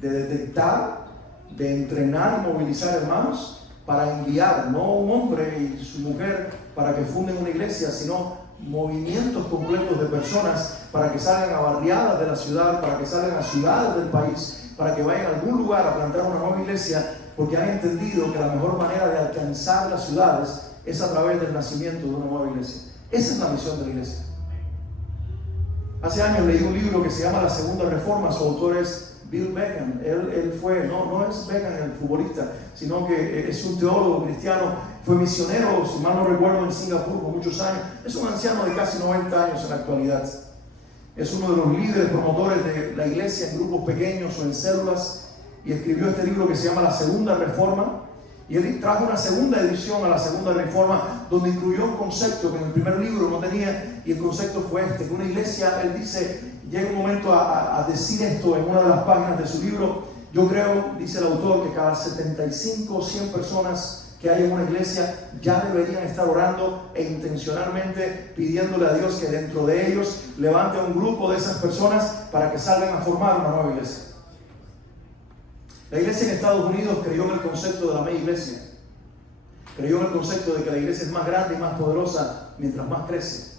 de detectar, de entrenar y movilizar hermanos para enviar, no un hombre y su mujer para que funden una iglesia, sino movimientos completos de personas para que salgan a barriadas de la ciudad, para que salgan a ciudades del país, para que vayan a algún lugar a plantar una nueva iglesia, porque han entendido que la mejor manera de alcanzar las ciudades es a través del nacimiento de una nueva iglesia. Esa es la misión de la iglesia. Hace años leí un libro que se llama La Segunda Reforma, su autor es Bill Beckham. Él fue, no es Beckham el futbolista, sino que es un teólogo cristiano, fue misionero, si mal no recuerdo, en Singapur por muchos años. Es un anciano de casi 90 años en la actualidad. Es uno de los líderes promotores de la iglesia en grupos pequeños o en células, y escribió este libro que se llama La Segunda Reforma. Y él trajo una segunda edición a la Segunda Reforma, donde incluyó un concepto que en el primer libro no tenía, y el concepto fue este, que una iglesia, él dice, llega un momento a decir esto en una de las páginas de su libro: yo creo, dice el autor, que cada 75 o 100 personas que hay en una iglesia ya deberían estar orando e intencionalmente pidiéndole a Dios que dentro de ellos levante un grupo de esas personas para que salgan a formar una nueva iglesia. La iglesia en Estados Unidos creyó en el concepto de la mega iglesia. Creyó en el concepto de que la iglesia es más grande y más poderosa mientras más crece.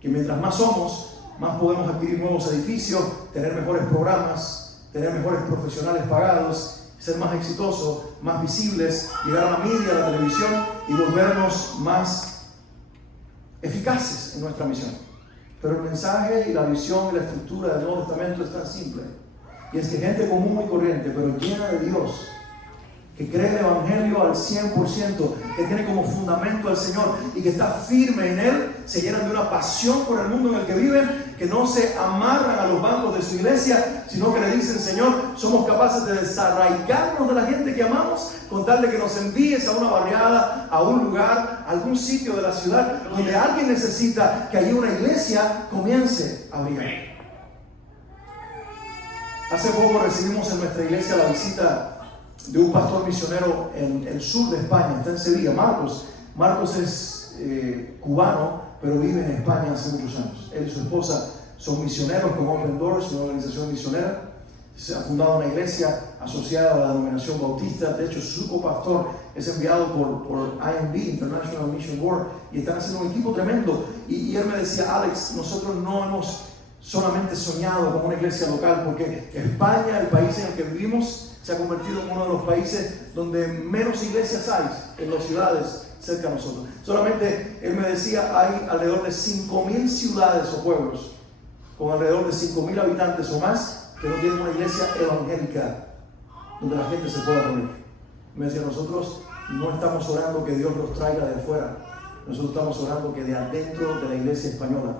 Que mientras más somos, más podemos adquirir nuevos edificios, tener mejores programas, tener mejores profesionales pagados, ser más exitosos, más visibles, llegar a la media, a la televisión y volvernos más eficaces en nuestra misión. Pero el mensaje y la visión y la estructura del Nuevo Testamento es tan simple. Y es que gente común y corriente, pero llena de Dios, que cree el Evangelio al 100%, que tiene como fundamento al Señor y que está firme en Él, se llenan de una pasión por el mundo en el que viven que no se amarran a los bancos de su iglesia, sino que le dicen: Señor, somos capaces de desarraigarnos de la gente que amamos con tal de que nos envíes a una barriada, a un lugar, a algún sitio de la ciudad donde alguien necesita que allí una iglesia comience a brillar. Hace poco recibimos en nuestra iglesia la visita de un pastor misionero en el sur de España, está en Sevilla, Marcos. Marcos es cubano, pero vive en España hace muchos años. Él y su esposa son misioneros con Open Doors, una organización misionera. Se ha fundado una iglesia asociada a la denominación bautista. De hecho, su copastor es enviado por IMB, International Mission Board, y están haciendo un equipo tremendo. Y él me decía: Alex, nosotros no hemos solamente soñado con una iglesia local, porque España, el país en el que vivimos, se ha convertido en uno de los países donde menos iglesias hay en las ciudades cerca de nosotros. Solamente, él me decía, hay alrededor de 5,000 ciudades o pueblos con alrededor de 5,000 habitantes o más que no tienen una iglesia evangélica donde la gente se pueda reunir. Me decía: nosotros no estamos orando que Dios los traiga de afuera, nosotros estamos orando que de adentro de la iglesia española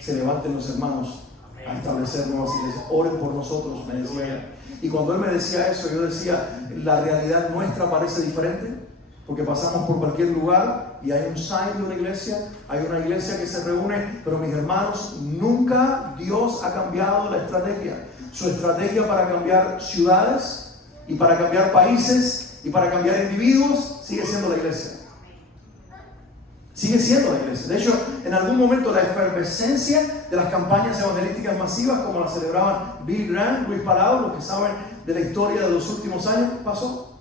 se levanten los hermanos a establecer nuevas iglesias. Oren por nosotros, me decía él. Y cuando él me decía eso, yo decía: la realidad nuestra parece diferente, porque pasamos por cualquier lugar y hay un sign de una iglesia, hay una iglesia que se reúne, pero mis hermanos, nunca Dios ha cambiado la estrategia. Su estrategia para cambiar ciudades y para cambiar países y para cambiar individuos sigue siendo la iglesia. Sigue siendo la iglesia. De hecho, en algún momento la efervescencia de las campañas evangelísticas masivas, como las celebraban Billy Graham, Luis Palau, los que saben de la historia de los últimos años, pasó.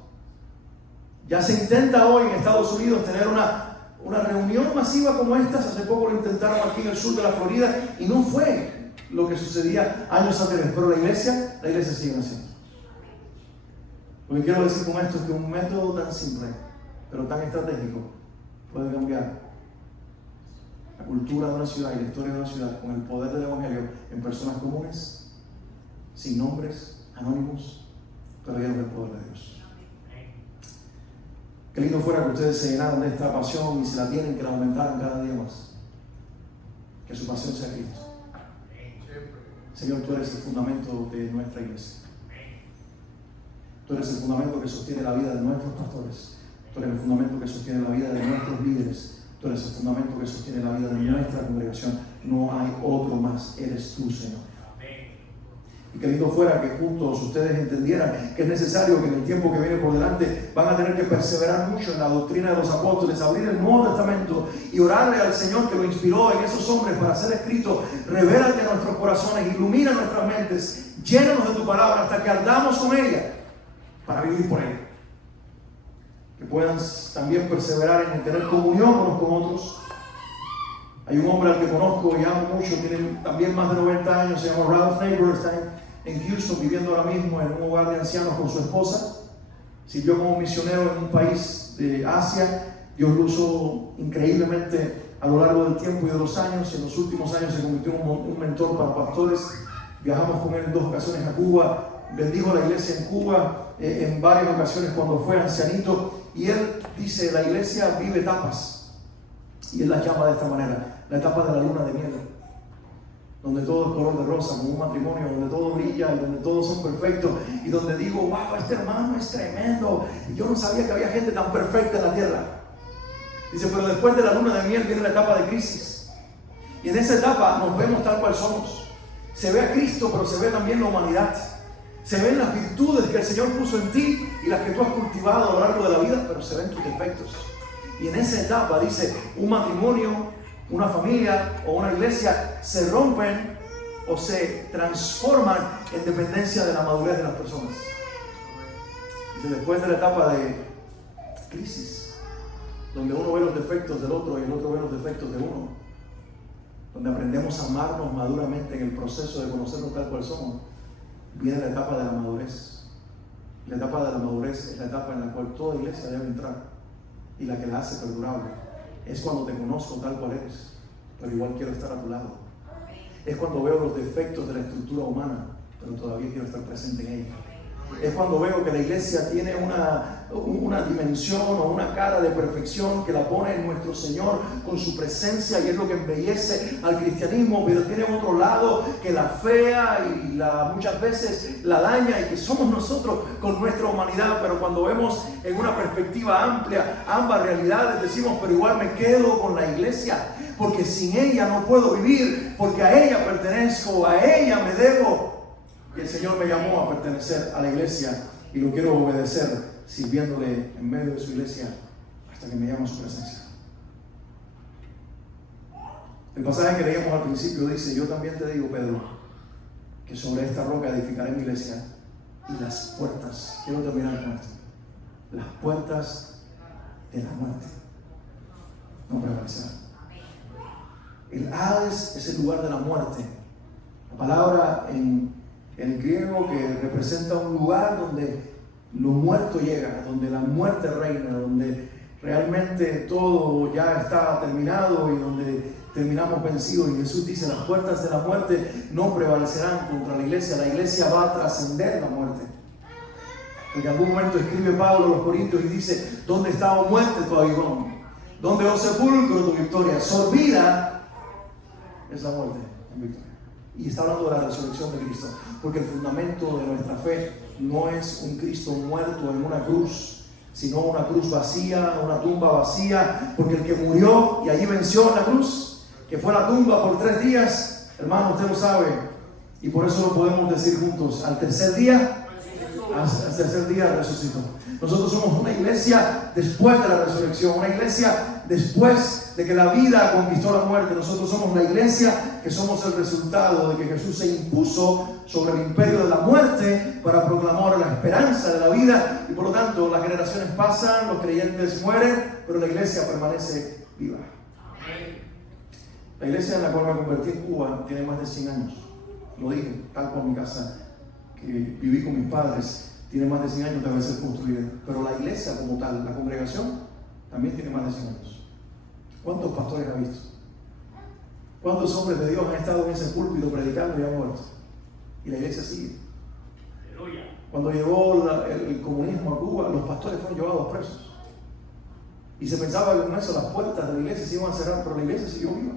Ya se intenta hoy en Estados Unidos tener una reunión masiva como estas. Hace poco lo intentaron aquí en el sur de la Florida y no fue lo que sucedía años anteriores. Pero la iglesia sigue haciendo. Lo que quiero decir con esto es que un método tan simple, pero tan estratégico, puede cambiar la cultura de una ciudad y la historia de una ciudad con el poder del evangelio en personas comunes, sin nombres, anónimos, pero llenos del poder de Dios. Qué lindo fuera que ustedes se llenaran de esta pasión y se la tienen, que la aumentaran cada día más. Que su pasión sea Cristo. Señor, tú eres el fundamento de nuestra iglesia. Tú eres el fundamento que sostiene la vida de nuestros pastores. Tú eres el fundamento que sostiene la vida de nuestros líderes. Tú eres el fundamento que sostiene la vida de nuestra congregación. No hay otro más. Eres tú, Señor. Y que lindo fuera que juntos ustedes entendieran que es necesario que en el tiempo que viene por delante van a tener que perseverar mucho en la doctrina de los apóstoles, abrir el Nuevo Testamento y orarle al Señor que lo inspiró en esos hombres para ser escrito. Revélate a nuestros corazones, ilumina nuestras mentes, llénanos de tu palabra hasta que ardamos con ella para vivir por ella. Que puedan también perseverar en tener comunión unos con otros. Hay un hombre al que conozco y amo mucho, tiene también más de 90 años, se llama Ralph Neighbor, está en Houston viviendo ahora mismo en un hogar de ancianos con su esposa. Sirvió como misionero en un país de Asia. Dios lo usó increíblemente a lo largo del tiempo y de los años. En los últimos años se convirtió en un mentor para pastores. Viajamos con él en 2 ocasiones a Cuba, bendijo la iglesia en Cuba en varias ocasiones cuando fue ancianito. Y él dice: la iglesia vive etapas, y él la llama de esta manera: la etapa de la luna de miel, donde todo es color de rosa, como un matrimonio, donde todo brilla y donde todos son perfectos, y donde digo: wow, este hermano es tremendo, y yo no sabía que había gente tan perfecta en la tierra. Dice: pero después de la luna de miel viene la etapa de crisis, y en esa etapa nos vemos tal cual somos. Se ve a Cristo, pero se ve también la humanidad. Se ven las virtudes que el Señor puso en ti y las que tú has cultivado a lo largo de la vida, pero se ven tus defectos. Y en esa etapa, dice, un matrimonio, una familia o una iglesia se rompen o se transforman en dependencia de la madurez de las personas. Dice: después de la etapa de crisis, donde uno ve los defectos del otro y el otro ve los defectos de uno, donde aprendemos a amarnos maduramente en el proceso de conocernos tal cual somos, viene la etapa de la madurez. La etapa de la madurez es la etapa en la cual toda iglesia debe entrar y la que la hace perdurable. Es cuando te conozco tal cual eres, pero igual quiero estar a tu lado. Es cuando veo los defectos de la estructura humana, pero todavía quiero estar presente en ella. Es cuando veo que la iglesia tiene una dimensión o una cara de perfección que la pone en nuestro Señor con su presencia, y es lo que embellece al cristianismo, pero tiene otro lado que la fea y muchas veces la daña, y que somos nosotros con nuestra humanidad. Pero cuando vemos en una perspectiva amplia ambas realidades, decimos, pero igual me quedo con la iglesia, porque sin ella no puedo vivir, porque a ella pertenezco, a ella me debo. Y el Señor me llamó a pertenecer a la iglesia, y lo quiero obedecer, sirviéndole en medio de su iglesia hasta que me llame a su presencia. El pasaje que leíamos al principio dice: yo también te digo, Pedro, que sobre esta roca edificaré mi iglesia, y las puertas, quiero terminar con esto, las puertas de la muerte no prevalecerán. El Hades es el lugar de la muerte. La palabra en griego que representa un lugar donde lo muerto llega, donde la muerte reina, donde realmente todo ya está terminado y donde terminamos vencidos. Y Jesús dice: las puertas de la muerte no prevalecerán contra la iglesia. La iglesia va a trascender la muerte. En algún momento escribe Pablo a los Corintios y dice: ¿dónde está, oh muerte, tu aguijón? ¿Dónde, oh sepulcro, tu victoria? Sorbida es la muerte en victoria. Y está hablando de la resurrección de Cristo, porque el fundamento de nuestra fe no es un Cristo muerto en una cruz, sino una cruz vacía, una tumba vacía, porque el que murió y allí venció en la cruz, que fue la tumba por 3 días, hermano, usted lo sabe, y por eso lo podemos decir juntos: al tercer día resucitó. Nosotros somos una iglesia después de la resurrección, una iglesia después de que la vida conquistó la muerte. Nosotros somos la iglesia que somos el resultado de que Jesús se impuso sobre el imperio de la muerte para proclamar la esperanza de la vida, y por lo tanto las generaciones pasan, los creyentes mueren, pero la iglesia permanece viva. La iglesia en la cual me convertí en Cuba tiene más de 100 años. Lo dije, tal como mi casa que viví con mis padres tiene más de 100 años de haber sido construida, pero la iglesia como tal, la congregación, también tiene más de 100 años. ¿Cuántos pastores ha visto? ¿Cuántos hombres de Dios han estado en ese púlpito predicando y han muerto? Y la iglesia sigue. Cuando llegó el comunismo a Cuba, los pastores fueron llevados presos. Y se pensaba que con eso las puertas de la iglesia se iban a cerrar, pero la iglesia siguió viva.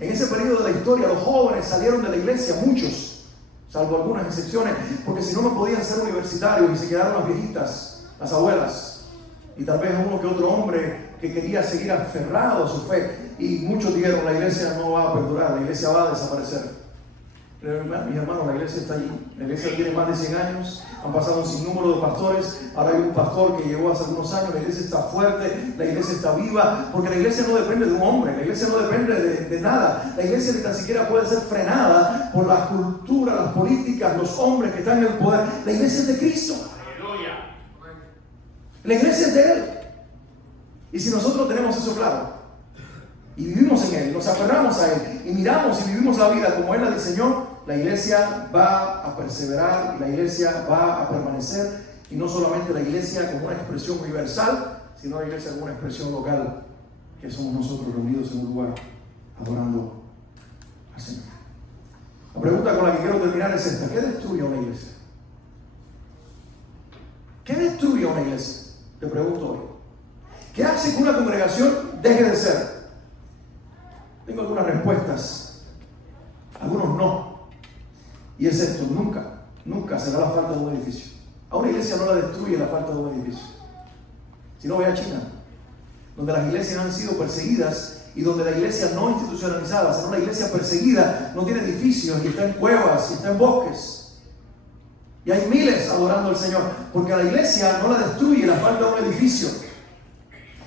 En ese periodo de la historia, los jóvenes salieron de la iglesia, muchos, salvo algunas excepciones, porque si no podían ser universitarios, y se quedaron las viejitas, las abuelas, y tal vez uno que otro hombre que quería seguir aferrado a su fe, y muchos dijeron: la iglesia no va a perdurar, la iglesia va a desaparecer. Pero mis hermanos, la iglesia está allí, la iglesia tiene más de 100 años, han pasado un sinnúmero de pastores, ahora hay un pastor que llegó hace algunos años, la iglesia está fuerte, la iglesia está viva, porque la iglesia no depende de un hombre, la iglesia no depende de nada, la iglesia ni tan siquiera puede ser frenada por la cultura, las políticas, los hombres que están en el poder. La iglesia es de Cristo, la iglesia es de Él, y si nosotros tenemos eso claro y vivimos en Él, nos aferramos a Él y miramos y vivimos la vida como Él la diseñó, la iglesia va a perseverar, la iglesia va a permanecer, y no solamente la iglesia como una expresión universal, sino la iglesia como una expresión local, que somos nosotros reunidos en un lugar adorando al Señor. La pregunta con la que quiero terminar es esta: ¿qué destruye a una iglesia? ¿Qué destruye a una iglesia? Te pregunto hoy. ¿Qué hace que una congregación deje de ser? Tengo algunas respuestas, algunos no. Y es esto: nunca será la falta de un edificio. A una iglesia no la destruye la falta de un edificio. Si no, ve a China, donde las iglesias han sido perseguidas, y donde la iglesia no institucionalizada, sino una iglesia perseguida, no tiene edificios, y está en cuevas, y está en bosques. Y hay miles adorando al Señor, porque a la iglesia no la destruye la falta de un edificio.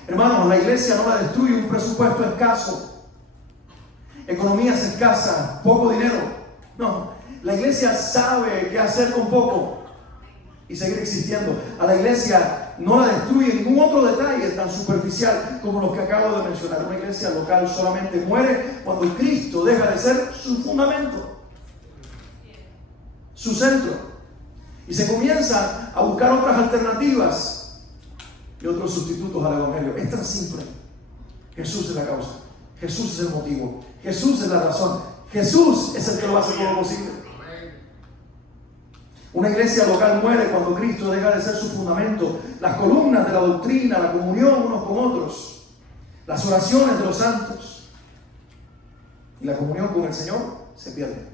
Hermanos, la iglesia no la destruye un presupuesto escaso, economías escasas, poco dinero. No. La iglesia sabe qué hacer con poco y seguir existiendo. A la iglesia no la destruye ningún otro detalle tan superficial como los que acabo de mencionar. Una iglesia local solamente muere cuando Cristo deja de ser su fundamento, su centro, y se comienza a buscar otras alternativas y otros sustitutos al evangelio. Es tan simple. Jesús es la causa, Jesús es el motivo, Jesús es la razón, Jesús es el que lo hace todo posible. Una iglesia local muere cuando Cristo deja de ser su fundamento. Las columnas de la doctrina, la comunión unos con otros, las oraciones de los santos y la comunión con el Señor se pierden.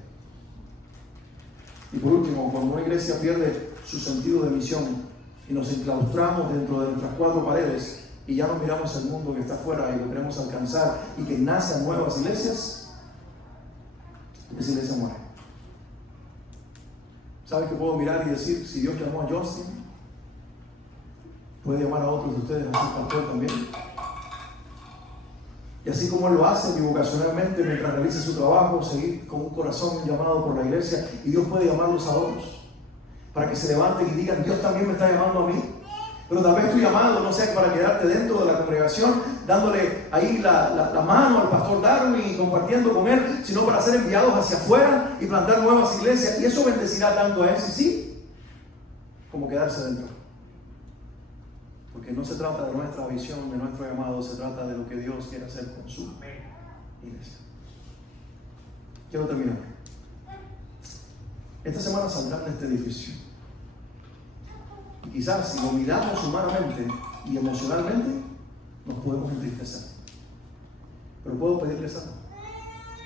Y por último, cuando una iglesia pierde su sentido de misión y nos enclaustramos dentro de nuestras cuatro paredes y ya no miramos al mundo que está afuera y lo queremos alcanzar y que nacen nuevas iglesias, esa iglesia muere. ¿Sabes que puedo mirar y decir, si Dios llamó a Justin, puede llamar a otros de ustedes a ser pastor también? Y así como Él lo hace bivocacionalmente mientras realiza su trabajo, seguir con un corazón llamado por la iglesia, y Dios puede llamarlos a otros para que se levanten y digan, Dios también me está llamando a mí. Pero tal vez tu llamado no sea para quedarte dentro de la congregación dándole ahí la mano al pastor Darwin y compartiendo con él, sino para ser enviados hacia afuera y plantar nuevas iglesias. Y eso bendecirá tanto a él, sí, como quedarse dentro. Porque no se trata de nuestra visión, de nuestro llamado, se trata de lo que Dios quiere hacer con su iglesia. Quiero terminar. Esta semana saldrán de este edificio. Y quizás si lo miramos humanamente y emocionalmente, nos podemos entristecer. Pero puedo pedirles algo.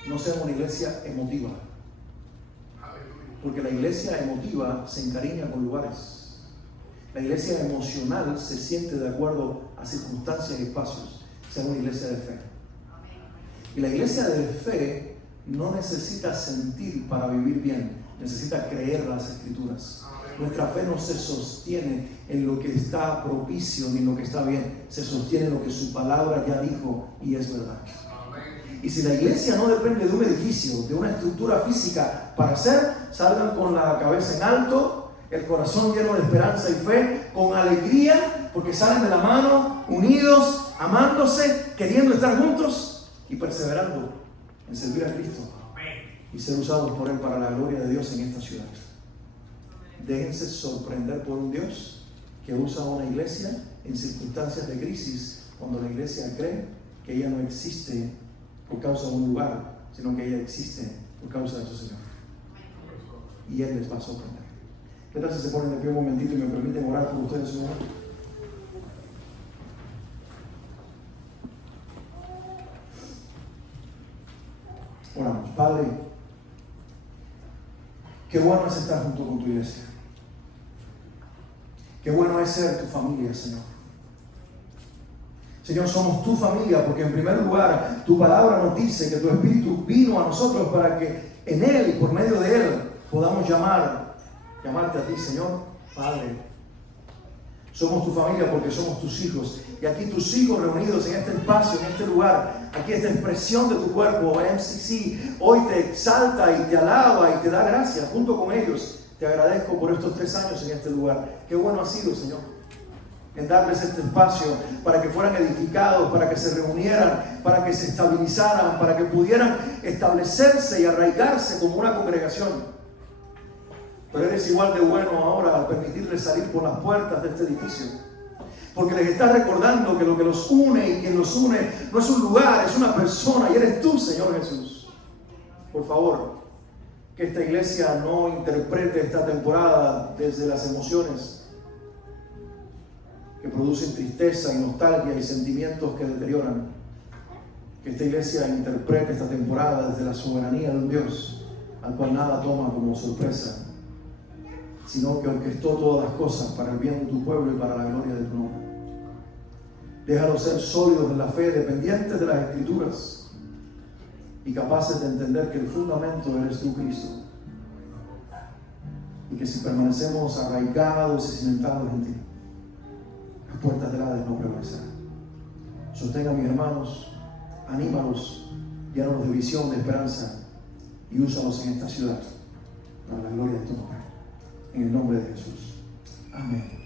No sea una iglesia emotiva. Porque la iglesia emotiva se encariña con lugares. La iglesia emocional se siente de acuerdo a circunstancias y espacios. Sea una iglesia de fe. Y la iglesia de fe no necesita sentir para vivir bien. Necesita creer las Escrituras. Nuestra fe no se sostiene en lo que está propicio ni en lo que está bien. Se sostiene en lo que su palabra ya dijo y es verdad. Y si la iglesia no depende de un edificio, de una estructura física para ser, salgan con la cabeza en alto, el corazón lleno de esperanza y fe, con alegría, porque salen de la mano, unidos, amándose, queriendo estar juntos y perseverando en servir a Cristo y ser usados por Él para la gloria de Dios en esta ciudad. Déjense sorprender por un Dios que usa una iglesia en circunstancias de crisis, cuando la iglesia cree que ella no existe por causa de un lugar, sino que ella existe por causa de su Señor. Y Él les va a sorprender. ¿Qué tal si se ponen de pie un momentito y me permiten orar por ustedes un momento? Oramos. Padre, qué bueno es estar junto con tu iglesia. Qué bueno es ser tu familia, Señor. Señor, somos tu familia porque en primer lugar tu palabra nos dice que tu Espíritu vino a nosotros para que en Él y por medio de Él podamos llamarte a ti, Señor, Padre. Somos tu familia porque somos tus hijos. Y aquí tus hijos reunidos en este espacio, en este lugar, aquí esta expresión de tu cuerpo, MCC, hoy te exalta y te alaba y te da gracias junto con ellos. Te agradezco por estos 3 años en este lugar. Qué bueno ha sido, Señor, en darles este espacio para que fueran edificados, para que se reunieran, para que se estabilizaran, para que pudieran establecerse y arraigarse como una congregación. Pero eres igual de bueno ahora al permitirles salir por las puertas de este edificio. Porque les estás recordando que lo que los une y quien los une no es un lugar, es una persona y eres tú, Señor Jesús. Por favor, que esta iglesia no interprete esta temporada desde las emociones que producen tristeza y nostalgia y sentimientos que deterioran. Que esta iglesia interprete esta temporada desde la soberanía de un Dios al cual nada toma como sorpresa, sino que orquestó todas las cosas para el bien de tu pueblo y para la gloria de tu nombre. Déjalos ser sólidos en la fe, dependientes de las Escrituras y capaces de entender que el fundamento eres tú, Cristo, y que si permanecemos arraigados y cimentados en ti, las puertas del Hades no prevalecerán. Sostenga a mis hermanos, anímalos, llénalos de visión, de esperanza y úsalos en esta ciudad para la gloria de tu nombre. En el nombre de Jesús. Amén.